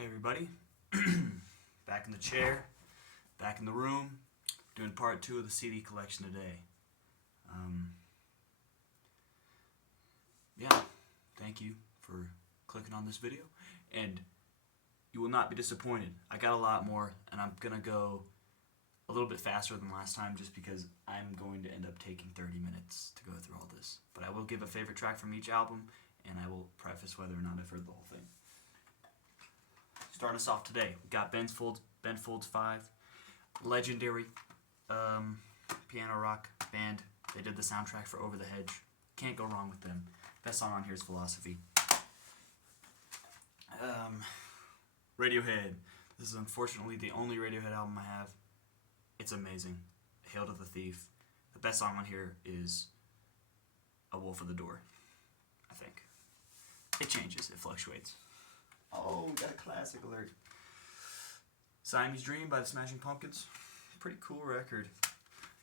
Hey everybody, back in the chair, back in the room, doing part 2 of the CD collection today. Um, yeah, thank you for clicking on this video, and you will not be disappointed. I got a lot more, and I'm gonna go a little bit faster than last time just because I'm going to end up taking 30 minutes to go through all this. But I will give a favorite track from each album, and I will preface whether or not I've heard the whole thing. Starting us off today, we got Ben Folds 5, legendary piano rock band. They did the soundtrack for Over the Hedge. Can't go wrong with them. Best song on here is Philosophy. Radiohead. This is unfortunately the only Radiohead album I have. It's amazing. Hail to the Thief. The best song on here is A Wolf of the Door, I think. It changes, it fluctuates. Oh, we got a classic alert. Siamese Dream by the Smashing Pumpkins. Pretty cool record.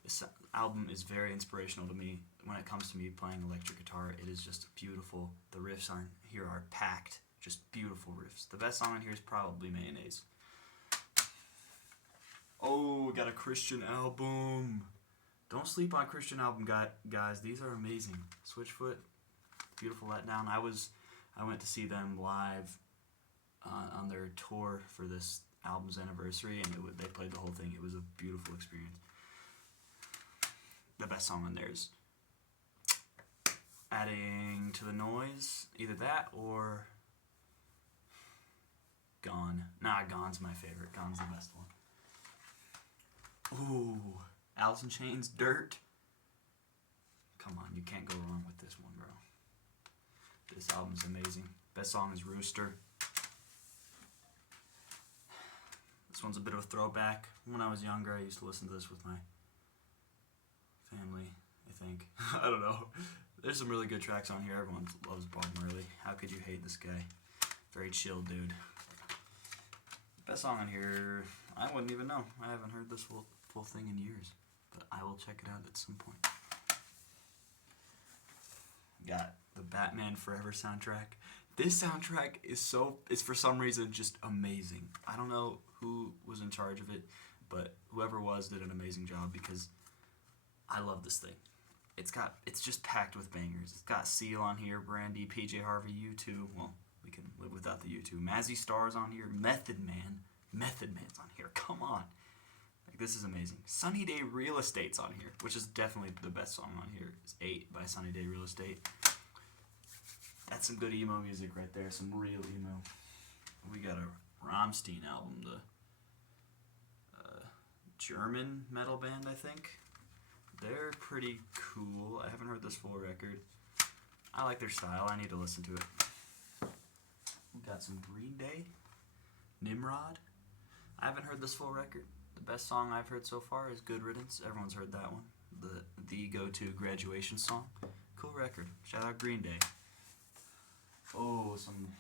This album is very inspirational to me when it comes to me playing electric guitar. It is just beautiful. The riffs on here are packed. Just beautiful riffs. The best song on here is probably Mayonnaise. Oh, we got a Christian album. Don't sleep on Christian album, guys. These are amazing. Switchfoot, Beautiful Letdown. I went to see them live on their tour for this album's anniversary, and they played the whole thing. It was a beautiful experience. The best song on there is Adding to the Noise, either that or Gone. Nah, Gone's my favorite. Gone's the best one. Ooh, Alice in Chains, Dirt. Come on, you can't go wrong with this one, bro. This album's amazing. Best song is Rooster. This one's a bit of a throwback. When I was younger, I used to listen to this with my family, I think. I don't know. There's some really good tracks on here. Everyone loves Bob Marley. How could you hate this guy? Very chill dude. Best song on here, I wouldn't even know. I haven't heard this full thing in years, but I will check it out at some point. Got the Batman Forever soundtrack. This soundtrack is for some reason just amazing. I don't know who was in charge of it, but whoever was did an amazing job because I love this thing. It's just packed with bangers. It's got Seal on here, Brandy, PJ Harvey, U2. Well, we can live without the U2. Mazzy Star's on here, Method Man's on here. Come on. Like, this is amazing. Sunny Day Real Estate's on here, which is definitely the best song on here. It's 8 by Sunny Day Real Estate. That's some good emo music right there, some real emo. We got a Rammstein album, the German metal band, I think. They're pretty cool. I haven't heard this full record. I like their style. I need to listen to it. We got some Green Day, Nimrod. I haven't heard this full record. The best song I've heard so far is Good Riddance. Everyone's heard that one. The go-to graduation song. Cool record. Shout out Green Day. Oh, some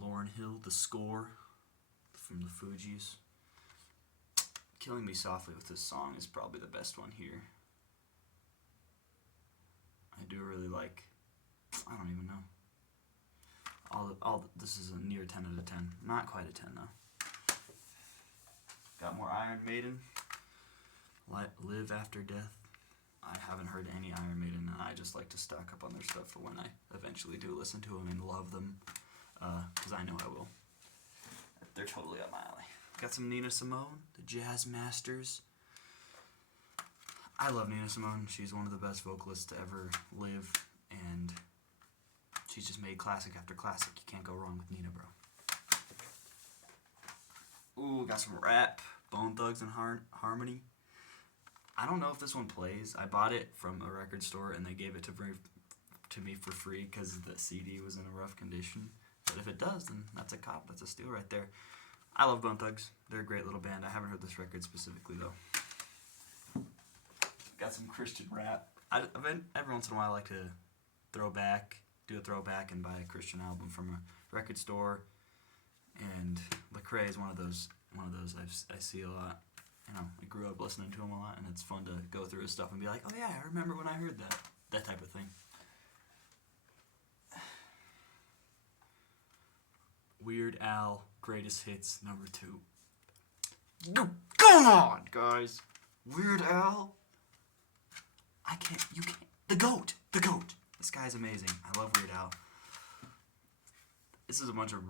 Lauryn Hill, The Score from the Fugees. Killing Me Softly with this song is probably the best one here. I do really like, I don't even know. This is a near 10 out of 10. Not quite a 10 though. Got more Iron Maiden. Live After Death. I haven't heard any Iron Maiden, and I just like to stock up on their stuff for when I eventually do listen to them and love them, because I know I will. They're totally up my alley. Got some Nina Simone, the Jazz Masters. I love Nina Simone. She's one of the best vocalists to ever live, and she's just made classic after classic. You can't go wrong with Nina, bro. Ooh, got some rap. Bone Thugs and Harmony. I don't know if this one plays. I bought it from a record store, and they gave it to me for free because the CD was in a rough condition. But if it does, then that's a cop. That's a steal right there. I love Bone Thugs. They're a great little band. I haven't heard this record specifically, though. Got some Christian rap. Every once in a while I like to do a throwback and buy a Christian album from a record store. And Lecrae is one of those I see a lot. You know, I grew up listening to him a lot, and it's fun to go through his stuff and be like, oh yeah, I remember when I heard that type of thing. Weird Al Greatest Hits #2. Come on, guys. Weird Al. You can't. The GOAT. The GOAT. This guy's amazing. I love Weird Al. This is a bunch of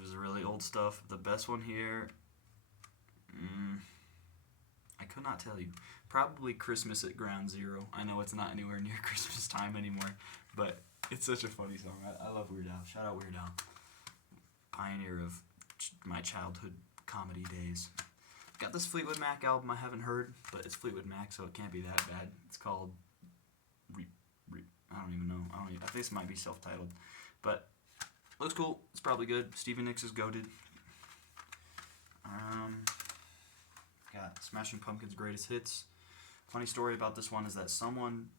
his really old stuff. The best one here, I could not tell you. Probably Christmas at Ground Zero. I know it's not anywhere near Christmas time anymore, but it's such a funny song. I love Weird Al. Shout out Weird Al. Pioneer of my childhood comedy days. Got this Fleetwood Mac album I haven't heard, but it's Fleetwood Mac, so it can't be that bad. It's called I don't even know. I think this might be self-titled, but looks cool. It's probably good. Stevie Nicks is goated. Got Smashing Pumpkins' Greatest Hits. Funny story about this one is that someone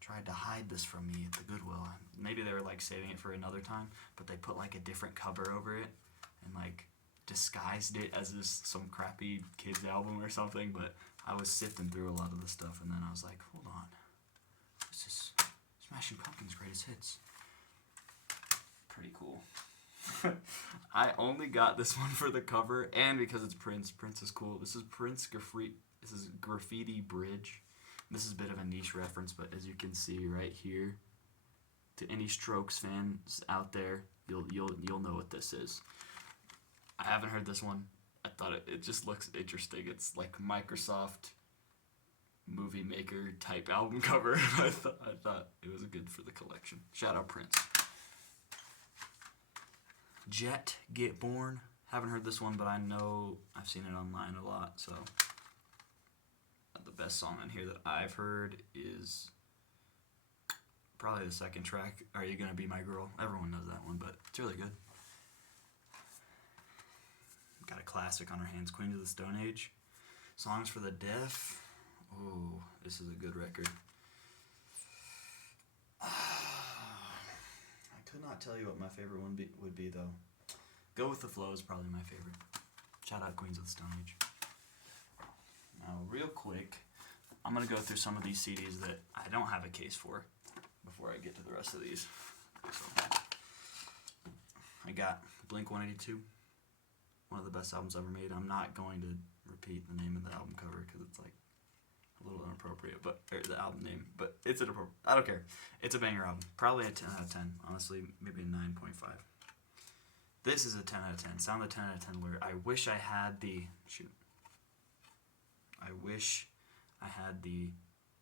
tried to hide this from me at the Goodwill. Maybe they were like saving it for another time, but they put like a different cover over it and like disguised it as some crappy kids album or something. But I was sifting through a lot of the stuff, and then I was like, hold on, this is Smashing Pumpkins' Greatest Hits. Pretty cool. I only got this one for the cover and because it's Prince. Prince is cool. This is Graffiti Bridge. This is a bit of a niche reference, but as you can see right here, to any Strokes fans out there, you'll know what this is. I haven't heard this one. I thought it just looks interesting. It's like Microsoft Movie Maker type album cover. I thought it was good for the collection. Shout out Prince. Jet, Get Born. Haven't heard this one, but I know I've seen it online a lot, so the best song on here that I've heard is probably the second track, Are You Gonna Be My Girl? Everyone knows that one, but it's really good. Got a classic on our hands, Queens of the Stone Age. Songs for the Deaf. Oh, this is a good record. I could not tell you what my favorite one would be, though. Go With the Flow is probably my favorite. Shout out Queens of the Stone Age. Now, real quick, I'm going to go through some of these CDs that I don't have a case for before I get to the rest of these. So, I got Blink-182, one of the best albums ever made. I'm not going to repeat the name of the album cover because it's like a little inappropriate, or the album name, but it's inappropriate. I don't care. It's a banger album. Probably a 10 out of 10. Honestly, maybe a 9.5. This is a 10 out of 10. Sound the 10 out of 10 alert. I wish I had the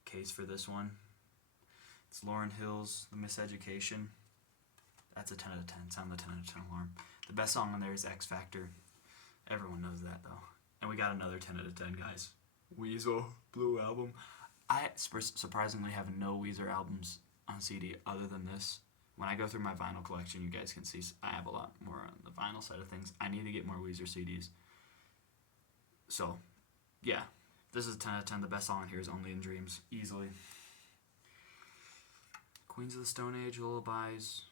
case for this one. It's Lauryn Hill's The Miseducation. That's a 10 out of 10. Sound the 10 out of 10 alarm. The best song on there is X Factor. Everyone knows that, though. And we got another 10 out of 10, guys. Weezer, Blue Album. I surprisingly have no Weezer albums on CD other than this. When I go through my vinyl collection, you guys can see I have a lot more on the vinyl side of things. I need to get more Weezer CDs. So, yeah. This is a 10 out of 10. The best song here is Only in Dreams. Easily. Queens of the Stone Age, Lullabies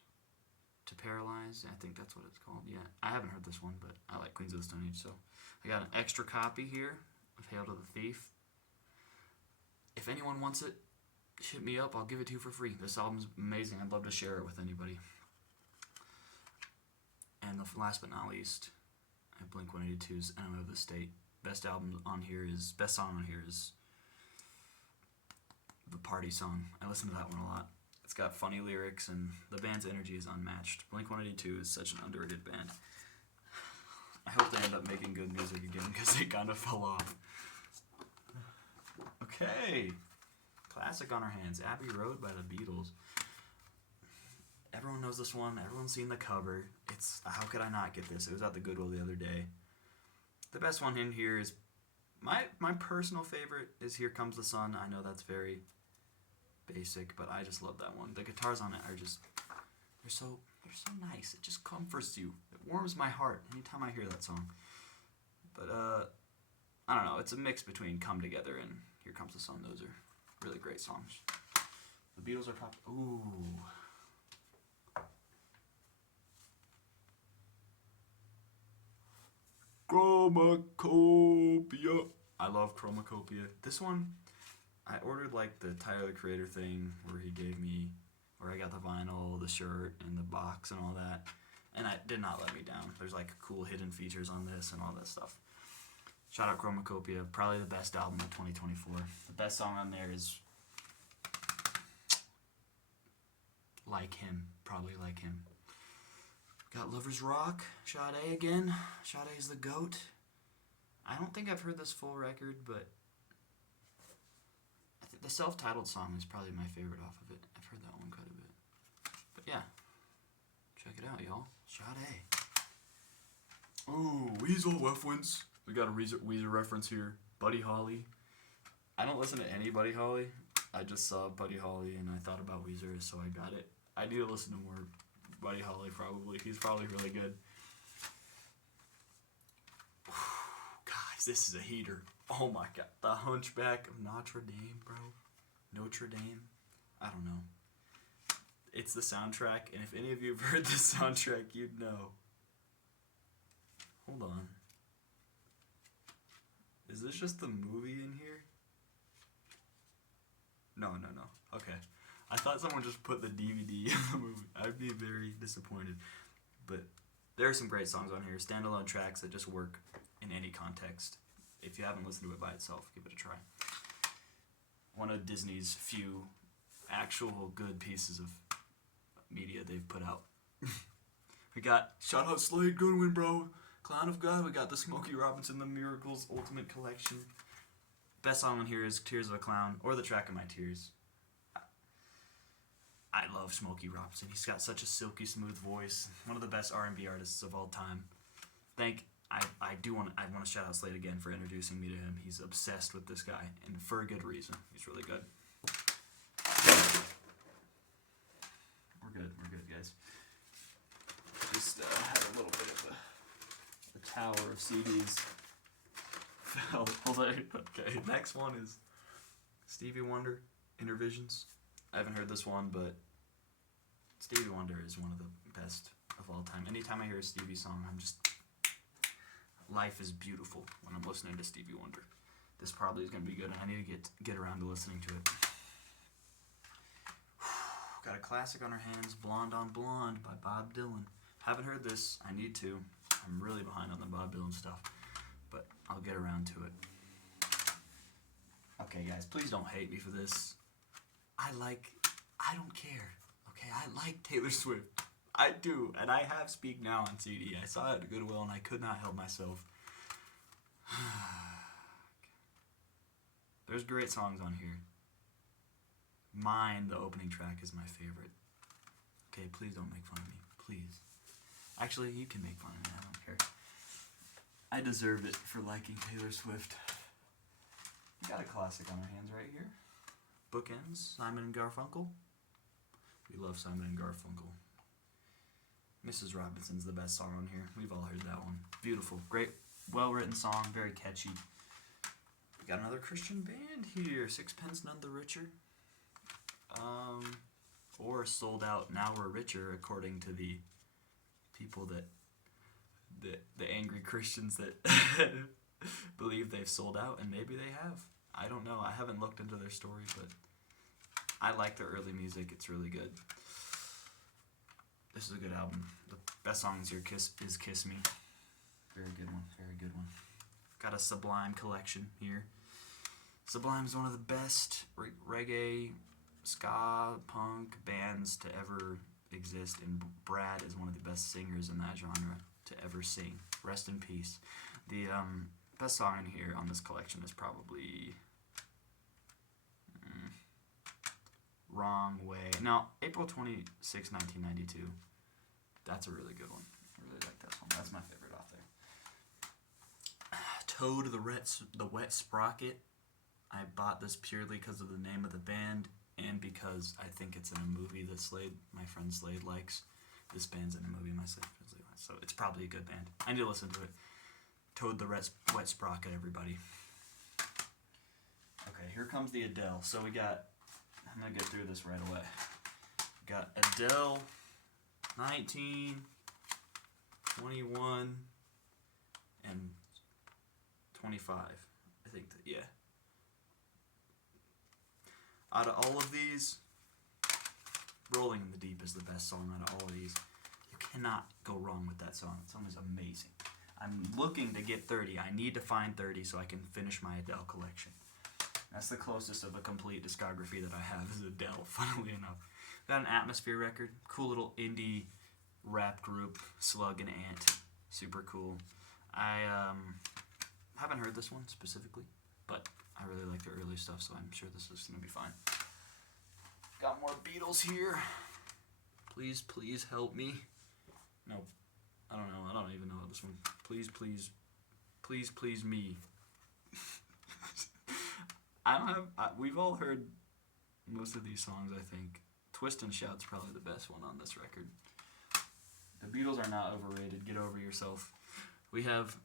to Paralyze. I think that's what it's called. Yeah. I haven't heard this one, but I like Queens of the Stone Age. So, I got an extra copy here of Hail to the Thief. If anyone wants it, hit me up. I'll give it to you for free. This album's amazing. I'd love to share it with anybody. And last but not least, I have Blink-182's Enema of the State. Best song on here is the Party Song. I listen to that one a lot. It's got funny lyrics and the band's energy is unmatched. Blink-182 is such an underrated band. I hope they end up making good music again because they kind of fell off. Okay. Classic on our hands. Abbey Road by the Beatles. Everyone knows this one. Everyone's seen the cover. How could I not get this? It was at the Goodwill the other day. The best one in here is my personal favorite is Here Comes the Sun. I know that's very basic, but I just love that one. The guitars on it are just they're so nice. It just comforts you. It warms my heart anytime I hear that song. But I don't know. It's a mix between Come Together and Here Comes the Sun. Those are really great songs. The Beatles are pop. Ooh. Chromacopia. I love Chromacopia. This one, I ordered like the Tyler the Creator thing where I got the vinyl, the shirt, and the box and all that. and it did not let me down. There's like cool hidden features on this and all that stuff. Shout out Chromacopia, probably the best album of 2024. The best song on there is Like Him, probably Like Him. Got Lovers Rock, Sade again. Sade's the GOAT. I don't think I've heard this full record, but I think the self-titled song is probably my favorite off of it. I've heard that one quite a bit. But yeah, check it out, y'all. Sade. Ooh, Weasel reference. We got a Weezer reference here. Buddy Holly. I don't listen to any Buddy Holly. I just saw Buddy Holly and I thought about Weezer, so I got it. I need to listen to more Buddy Holly probably. He's probably really good. Guys, this is a heater. Oh my god. The Hunchback of Notre Dame, bro. Notre Dame? I don't know. It's the soundtrack, and if any of you have heard the soundtrack, you'd know. Hold on. Is this just the movie in here? No. Okay. I thought someone just put the DVD in the movie. I'd be very disappointed. But there are some great songs on here. Standalone tracks that just work in any context. If you haven't listened to it by itself, give it a try. One of Disney's few actual good pieces of media they've put out. We got Shout Out Slade Goodwin, bro. Clown of God. We got the Smokey Robinson The Miracles Ultimate Collection. Best song on here is Tears of a Clown, or the track of my tears. I love Smokey Robinson. He's got such a silky smooth voice. One of the best R&B artists of all time. I want to shout out Slade again for introducing me to him. He's obsessed with this guy, and for a good reason. He's really good. We're good, guys. Just had a little bit of the tower of CDs. Hold on. Okay, next one is Stevie Wonder, Intervisions. I haven't heard this one, but Stevie Wonder is one of the best of all time. Anytime I hear a Stevie song, life is beautiful when I'm listening to Stevie Wonder. This probably is going to be good, and I need to get around to listening to it. Got a classic on our hands, Blonde on Blonde by Bob Dylan. Haven't heard this. I need to. I'm really behind on the Bob Dylan stuff, but I'll get around to it. Okay, guys, please don't hate me for this. I don't care. Okay, I like Taylor Swift. I do, and I have Speak Now on CD. I saw it at Goodwill, and I could not help myself. There's great songs on here. Mine, the opening track, is my favorite. Okay, please don't make fun of me. Please. Actually, you can make fun of me. I don't care. I deserve it for liking Taylor Swift. We got a classic on our hands right here. Bookends, Simon and Garfunkel. We love Simon and Garfunkel. Mrs. Robinson's the best song on here. We've all heard that one. Beautiful. Great, well-written song. Very catchy. We got another Christian band here. Sixpence None the Richer. Or Sold Out, Now We're Richer, according to the people the angry Christians that believe they've sold out, and maybe they have. I don't know. I haven't looked into their story, but I like their early music. It's really good. This is a good album. The best song is Kiss Me. Very good one. Very good one. Got a Sublime collection here. Sublime is one of the best reggae, ska, punk bands to ever exist, and Brad is one of the best singers in that genre to ever sing. Rest in peace. The best song in here on this collection is probably Wrong Way. Now, April 26, 1992. That's a really good one. I really like that song. That's my favorite off there. Toad the Wet Sprocket. I bought this purely because of the name of the band and because I think it's in a movie that my friend Slade likes. This band's in a movie my friend Slade likes, so it's probably a good band. I need to listen to it. Toad the Wet Sprocket, everybody. Okay, here comes the Adele. So I'm going to get through this right away. We got Adele, 19, 21, and 25. I think that, yeah. Out of all of these, Rolling in the Deep is the best song out of all of these. You can cannot go wrong with that song. That song is amazing. I'm looking to get 30. I need to find 30 so I can finish my Adele collection. That's the closest of a complete discography that I have is Adele, funnily enough. Got an Atmosphere record. Cool little indie rap group, Slug and Ant. Super cool. I haven't heard this one specifically, but I really like the early stuff, so I'm sure this is going to be fine. Got more Beatles here. Please, please help me. No, I don't know. I don't even know this one. Please, please, please, please me. We've all heard most of these songs, I think. Twist and Shout's probably the best one on this record. The Beatles are not overrated. Get over yourself. We have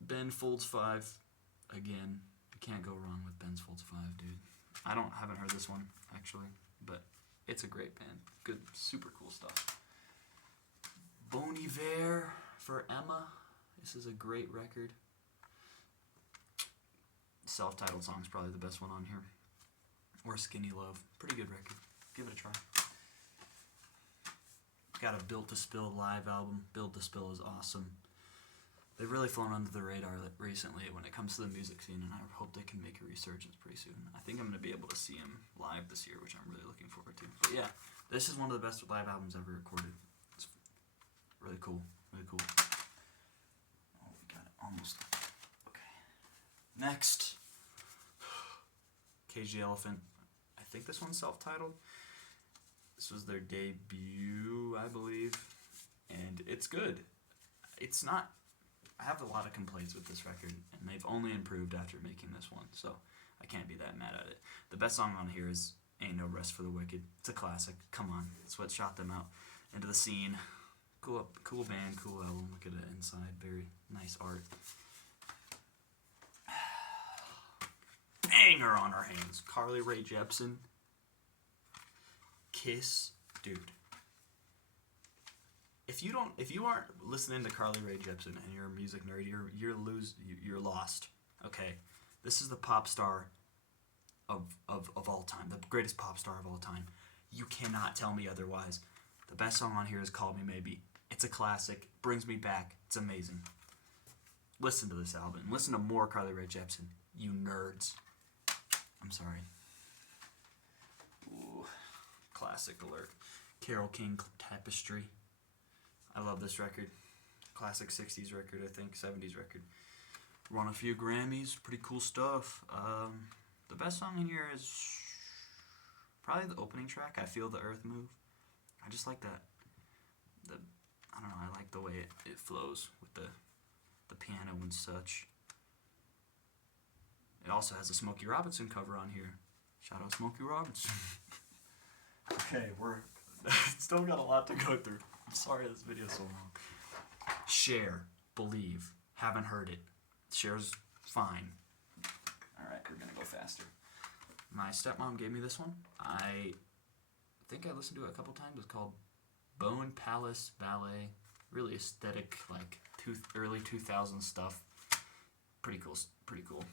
Ben Folds 5 again. You can't go wrong with Ben Folds 5, dude. Haven't heard this one, actually, but it's a great band. Good, super cool stuff. Bon Iver for Emma. This is a great record. Self-titled song's probably the best one on here. Or Skinny Love. Pretty good record. Give it a try. Got a Built to Spill live album. Built to Spill is awesome. They've really flown under the radar recently when it comes to the music scene, and I hope they can make a resurgence pretty soon. I think I'm going to be able to see them live this year, which I'm really looking forward to. But yeah, this is one of the best live albums ever recorded. It's really cool. Really cool. Oh, we got it almost. Okay. Next. Cage the Elephant. I think this one's self-titled. This was their debut, I believe, and it's good. It's not... I have a lot of complaints with this record, and they've only improved after making this one, so I can't be that mad at it. The best song on here is Ain't No Rest for the Wicked. It's a classic. Come on. It's what shot them out into the scene. Cool band, cool album. Look at it inside. Very nice art. Banger on our hands. Carly Rae Jepsen. Kiss. Dude. If you aren't listening to Carly Rae Jepsen and you're a music nerd, you're lost. Okay, this is the pop star of all time, the greatest pop star of all time. You cannot tell me otherwise. The best song on here is "Call Me Maybe." It's a classic, brings me back. It's amazing. Listen to this album. Listen to more Carly Rae Jepsen. You nerds. I'm sorry. Ooh, classic alert. Carole King, Tapestry. I love this record. Classic 60s record, I think. 70s record. Won a few Grammys. Pretty cool stuff. The best song in here is probably the opening track, I Feel the Earth Move. I just like that. I don't know, I like the way it flows with the piano and such. It also has a Smokey Robinson cover on here. Shout out Smokey Robinson. Okay, we're still got a lot to go through. I'm sorry this video's so long. Cher, Believe. Haven't heard it. Cher's fine. Alright, we're gonna go faster. My stepmom gave me this one. I think I listened to it a couple times. It's called Bone Palace Ballet. Really aesthetic, like early 2000s stuff. Pretty cool. Pretty cool.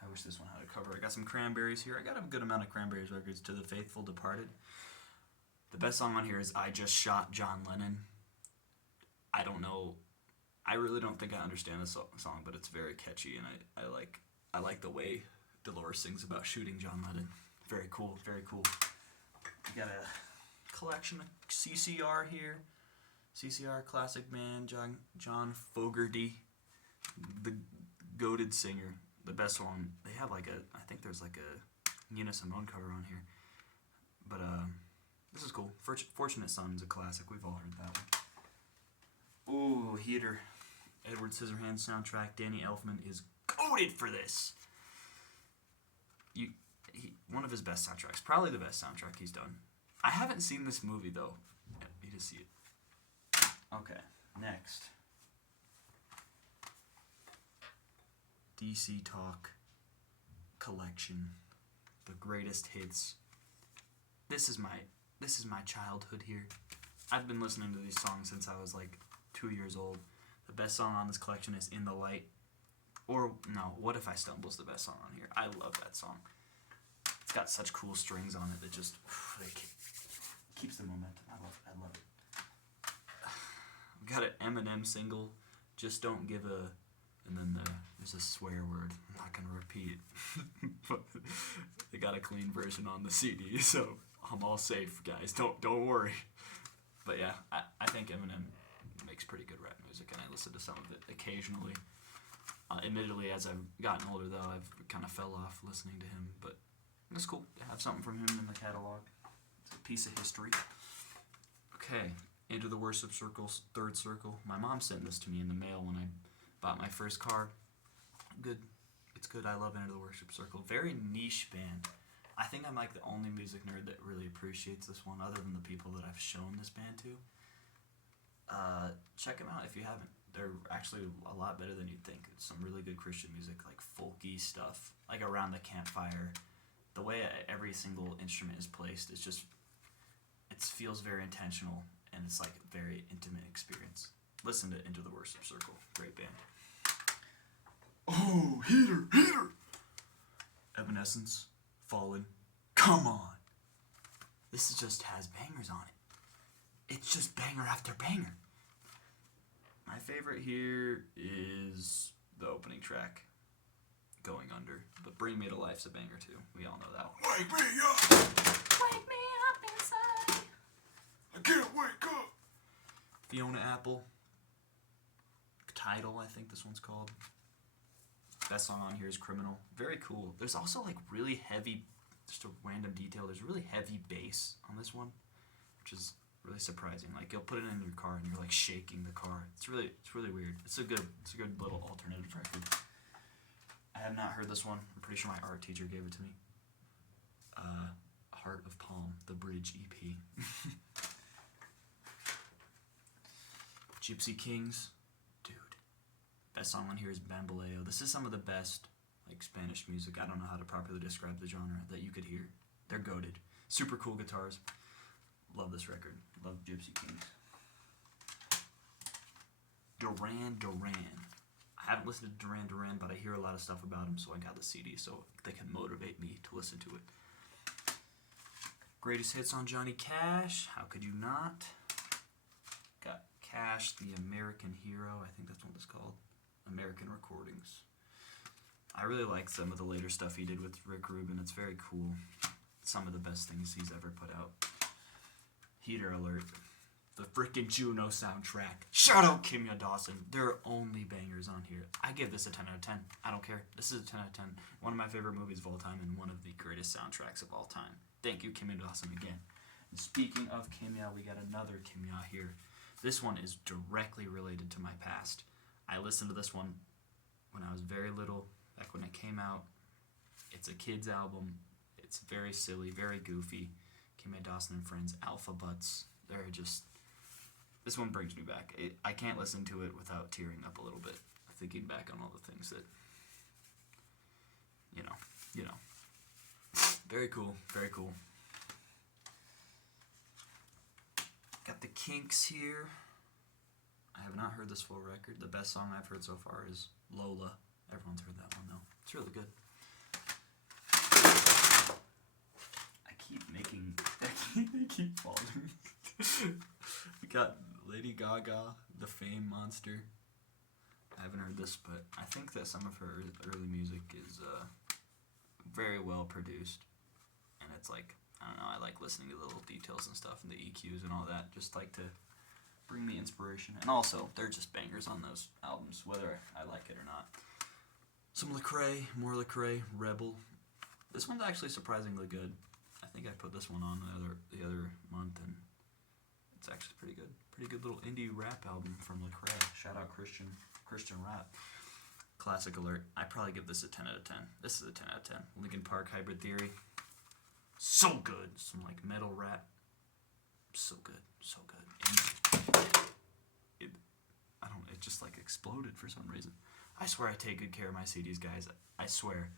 I wish this one had a cover. I got some Cranberries here. I got a good amount of Cranberries records. To the Faithful Departed. The best song on here is I Just Shot John Lennon. I don't know. I really don't think I understand this song, but it's very catchy, and I like the way Dolores sings about shooting John Lennon. Very cool. Very cool. We got a collection of CCR here. CCR classic band. John Fogerty, the goated singer. The best one. They have I think there's like a Nina Simone cover on here. But this is cool. Fortunate Son is a classic. We've all heard that one. Ooh, Heater. Edward Scissorhands soundtrack. Danny Elfman is goated for this. One of his best soundtracks. Probably the best soundtrack he's done. I haven't seen this movie though. I need to see it. Okay, next. DC Talk collection, the greatest hits. This is my childhood here. I've been listening to these songs since I was like 2 years old. The best song on this collection is In the Light. Or no, What If I Stumble's the best song on here. I love that song. It's got such cool strings on it that just keeps the momentum. I love it. We got an Eminem single, Just Don't Give a, and then there's a swear word. I'm not gonna repeat. But they got a clean version on the CD, so I'm all safe, guys. Don't worry. But yeah, I think Eminem makes pretty good rap music, and I listen to some of it occasionally. Admittedly, as I've gotten older, though, I've kind of fell off listening to him, but it's cool to have something from him in the catalog. It's a piece of history. Okay, Into the Worship Circle's Third Circle. My mom sent this to me in the mail when I bought my first car. Good. It's good. I love Into the Worship Circle. Very niche band. I think I'm like the only music nerd that really appreciates this one, other than the people that I've shown this band to. Check them out if you haven't. They're actually a lot better than you'd think. It's some really good Christian music, like folky stuff, like Around the Campfire. The way every single instrument is placed is just, it feels very intentional, and it's like a very intimate experience. Listen to Into the Worship Circle. Great band. Oh, heater! Evanescence, Fallen, come on! This just has bangers on it. It's just banger after banger. My favorite here is the opening track, Going Under. But Bring Me to Life's a banger too. We all know that one. Wake me up! Wake me up inside. I can't wake up! Fiona Apple. Tidal, I think this one's called. Best song on here is Criminal. Very cool. There's also like really heavy, just a random detail, there's really heavy bass on this one, which is really surprising. Like you'll put it in your car and you're like shaking the car. It's really weird. It's a good little alternative record. I have not heard this one. I'm pretty sure my art teacher gave it to me. Heart of Palm, the Bridge EP. Gypsy Kings, dude. Best song on here is Bamboleo. This is some of the best like Spanish music. I don't know how to properly describe the genre that you could hear. They're goated. Super cool guitars. Love this record. Love Gypsy Kings. Duran Duran. I haven't listened to Duran Duran, but I hear a lot of stuff about him, so I got the CD so they can motivate me to listen to it. Greatest hits on Johnny Cash. How could you not? Got Cash, the American Hero. I think that's what it's called. American Recordings. I really like some of the later stuff he did with Rick Rubin. It's very cool. Some of the best things he's ever put out. Heater alert. The frickin' Juno soundtrack. Shout out Kimya Dawson. There are only bangers on here. I give this a 10 out of 10. I don't care. This is a 10 out of 10. One of my favorite movies of all time and one of the greatest soundtracks of all time. Thank you, Kimya Dawson, again. And speaking of Kimya, we got another Kimya here. This one is directly related to my past. I listened to this one when I was very little, back when it came out. It's a kid's album. It's very silly, very goofy. Kimya Dawson and Friends, Alpha Butts. They're just... This one brings me back. I can't listen to it without tearing up a little bit, thinking back on all the things that, you know. Very cool, very cool. Got the Kinks here. I have not heard this full record. The best song I've heard so far is Lola. Everyone's heard that one though. It's really good. They keep falling. We got Lady Gaga, The Fame Monster. I haven't heard this, but I think that some of her early music is very well produced. And it's like, I don't know, I like listening to the little details and stuff and the EQs and all that, just like to bring me inspiration. And also, they're just bangers on those albums, whether I like it or not. Some Lecrae, more Lecrae, Rebel. This one's actually surprisingly good. I think I put this one on the other month, and it's actually pretty good. Pretty good little indie rap album from Lecrae. Shout out Christian rap. Classic alert. I probably give this a 10 out of 10. This is a 10 out of 10. Linkin Park, Hybrid Theory. So good. Some like metal rap. So good. So good. And it just like exploded for some reason. I swear I take good care of my CDs, guys. I swear.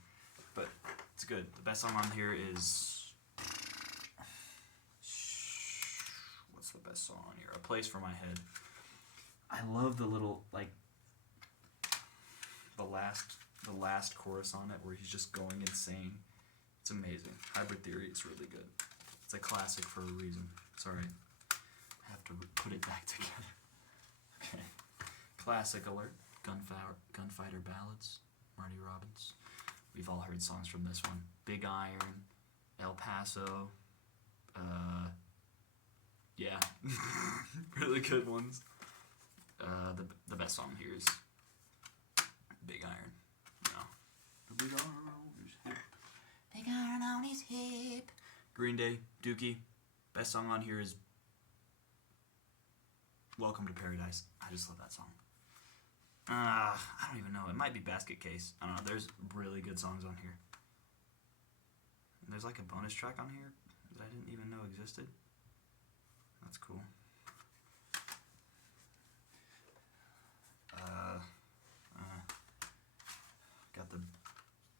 But it's good. The best song on here is... What's the best song on here? A Place for My Head. I love the little, like, the last chorus on it where he's just going insane. It's amazing. Hybrid Theory is really good. It's a classic for a reason. It's alright. I have to put it back together. Okay. Classic alert. Gunfighter Ballads. Marty Robbins. We've all heard songs from this one. Big Iron. El Paso. Yeah. Really good ones. The best song here is Big Iron. No. The big iron on his hip. Big iron on his hip. Green Day, Dookie. Best song on here is Welcome to Paradise. I just love that song. I don't even know. It might be Basket Case. I don't know. There's really good songs on here. There's like a bonus track on here that I didn't even know existed. That's cool. Got the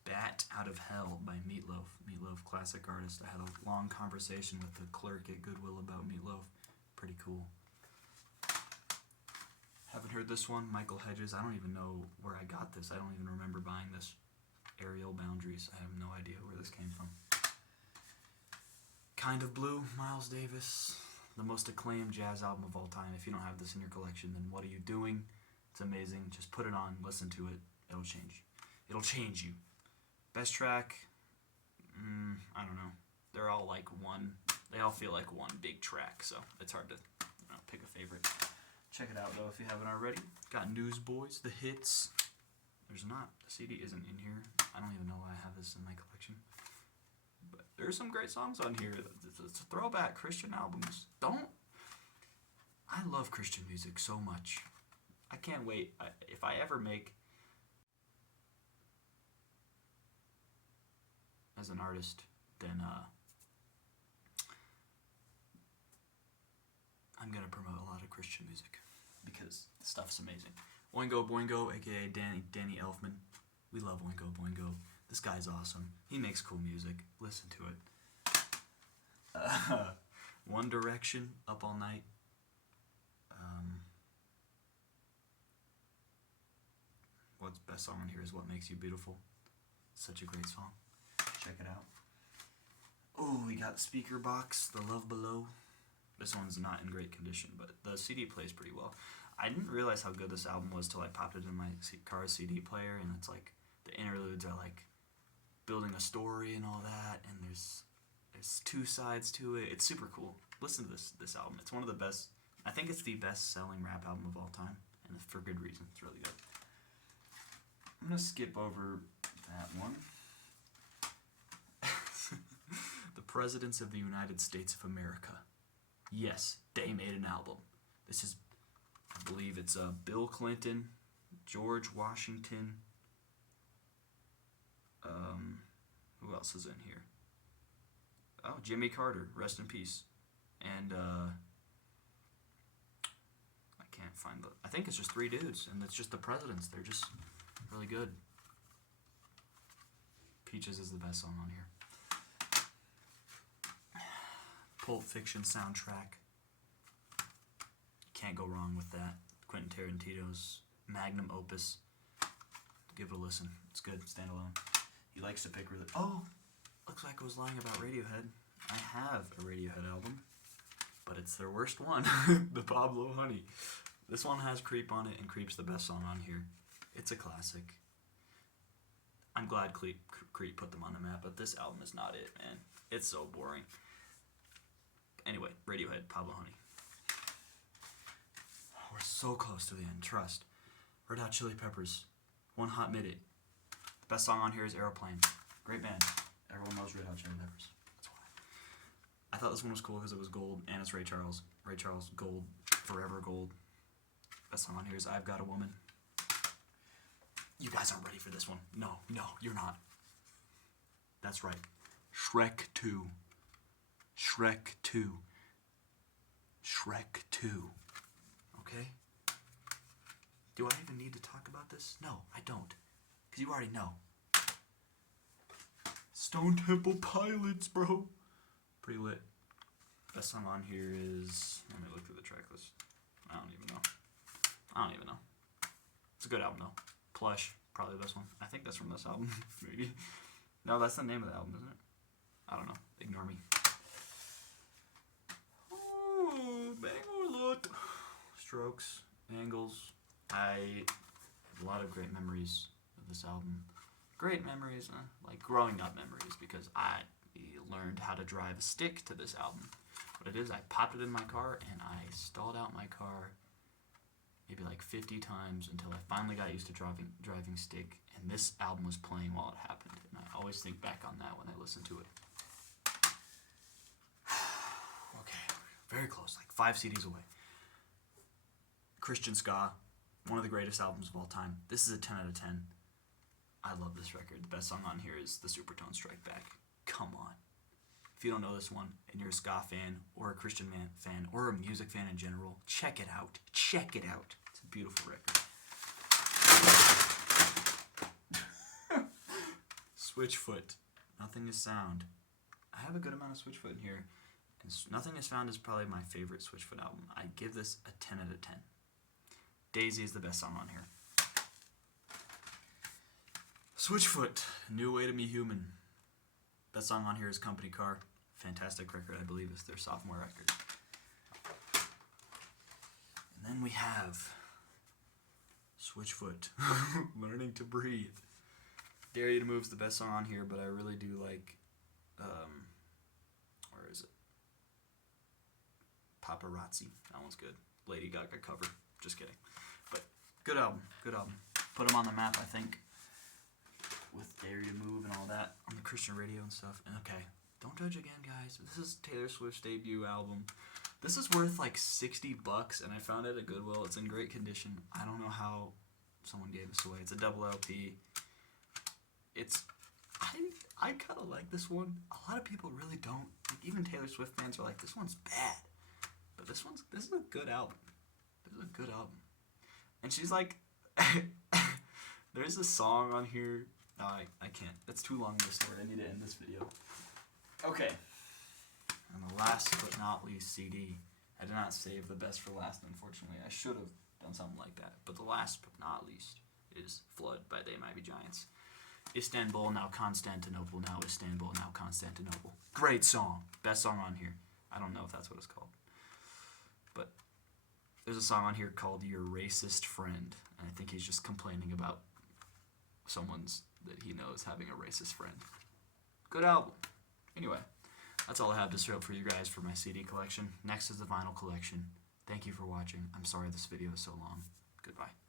Bat Out of Hell by Meatloaf. Meatloaf, classic artist. I had a long conversation with the clerk at Goodwill about Meatloaf. Pretty cool. Haven't heard this one. Michael Hedges. I don't even know where I got this. I don't even remember buying this. Aerial Boundaries. I have no idea where this came from. Kind of Blue, Miles Davis. The most acclaimed jazz album of all time. If you don't have this in your collection, then what are you doing? It's amazing. Just put it on, listen to it. It'll change you. It'll change you. Best track? I don't know. They're all like one. They all feel like one big track, so it's hard to pick a favorite. Check it out, though, if you haven't already. Got Newsboys, The Hits. There's not. The CD isn't in here. I don't even know why I have this in my collection. But there's some great songs on here. It's a throwback Christian albums. I love Christian music so much. I can't wait. If I ever make as an artist, then I'm gonna promote a lot of Christian music because the stuff's amazing. Oingo Boingo, aka Danny Elfman. We love Oingo Boingo. This guy's awesome. He makes cool music. Listen to it. One Direction, Up All Night. What's best song on here is What Makes You Beautiful. Such a great song. Check it out. Oh, we got Speaker Box, The Love Below. This one's not in great condition, but the CD plays pretty well. I didn't realize how good this album was till I popped it in my car CD player, and it's like the interludes are like building a story and all that, and there's two sides to it. It's super cool. Listen to this album. It's one of the best. I think it's the best-selling rap album of all time, and for good reason. It's really good. I'm gonna skip over that one. The Presidents of the United States of America. Yes, they made an album. This is, I believe it's Bill Clinton, George Washington. Who else is in here? Oh, Jimmy Carter, rest in peace. And I can't find I think it's just 3 dudes, and it's just the presidents. They're just really good. Peaches is the best song on here. Pulp Fiction soundtrack. Can't go wrong with that. Quentin Tarantino's magnum opus. Give it a listen. It's good. Standalone. He likes to pick really... Oh! Looks like I was lying about Radiohead. I have a Radiohead album, but it's their worst one. The Pablo Honey. This one has Creep on it, and Creep's the best song on here. It's a classic. I'm glad Creep put them on the map, but this album is not it, man. It's so boring. Anyway, Radiohead, Pablo Honey. We're so close to the end, trust. Red Hot Chili Peppers, One Hot Minute. The best song on here is Aeroplane. Great band. Everyone knows Red Hot Chili Peppers. That's why. I thought this one was cool because it was gold, and it's Ray Charles. Ray Charles, gold, forever gold. Best song on here is I've Got a Woman. You guys aren't ready for this one. No, you're not. That's right. Shrek 2. Shrek 2. Shrek 2. Okay? Do I even need to talk about this? No, I don't. Because you already know. Stone Temple Pilots, bro. Pretty lit. Best song on here is... Let me look through the track list. I don't even know. It's a good album, though. Plush, probably the best one. I think that's from this album, maybe. No, that's the name of the album, isn't it? I don't know. Ignore me. strokes, angles. I have a lot of great memories of this album. Great memories, like growing up memories, because I learned how to drive a stick to this album. What it is, I popped it in my car and I stalled out my car maybe like 50 times until I finally got used to driving stick, and this album was playing while it happened, and I always think back on that when I listen to it. Okay, very close, like 5 CDs away. Christian ska, one of the greatest albums of all time. This is a 10 out of 10. I love this record. The best song on here is The Supertone Strike Back. Come on. If you don't know this one and you're a ska fan or a Christian fan or a music fan in general, check it out. Check it out. It's a beautiful record. Switchfoot. Nothing is Sound. I have a good amount of Switchfoot in here. And Nothing is Found is probably my favorite Switchfoot album. I give this a 10 out of 10. Daisy is the best song on here. Switchfoot, New Way to Me Human. Best song on here is Company Car. Fantastic record, I believe it's their sophomore record. And then we have Switchfoot, Learning to Breathe. Dare You to Move's the best song on here, but I really do like, where is it? Paparazzi. That one's good. Lady Gaga cover. Just kidding. But good album. Good album. Put them on the map, I think, with Dare You to Move and all that on the Christian radio and stuff. And okay, don't judge again, guys. This is Taylor Swift's debut album. This is worth like $60, and I found it at Goodwill. It's in great condition. I don't know how someone gave this away. It's a double LP. I kind of like this one. A lot of people really don't. Like, even Taylor Swift fans are like, this one's bad. But this is a good album. This is a good album. And she's like, there's a song on here. No, I can't. That's too long of a story. I need to end this video. Okay. And the last but not least CD. I did not save the best for last, unfortunately. I should have done something like that. But the last but not least is Flood by They Might Be Giants. Istanbul, now Constantinople, now Istanbul, now Constantinople. Great song. Best song on here. I don't know if that's what it's called. But there's a song on here called Your Racist Friend. And I think he's just complaining about someone's that he knows having a racist friend. Good album. Anyway, that's all I have to show for you guys for my CD collection. Next is the vinyl collection. Thank you for watching. I'm sorry this video is so long. Goodbye.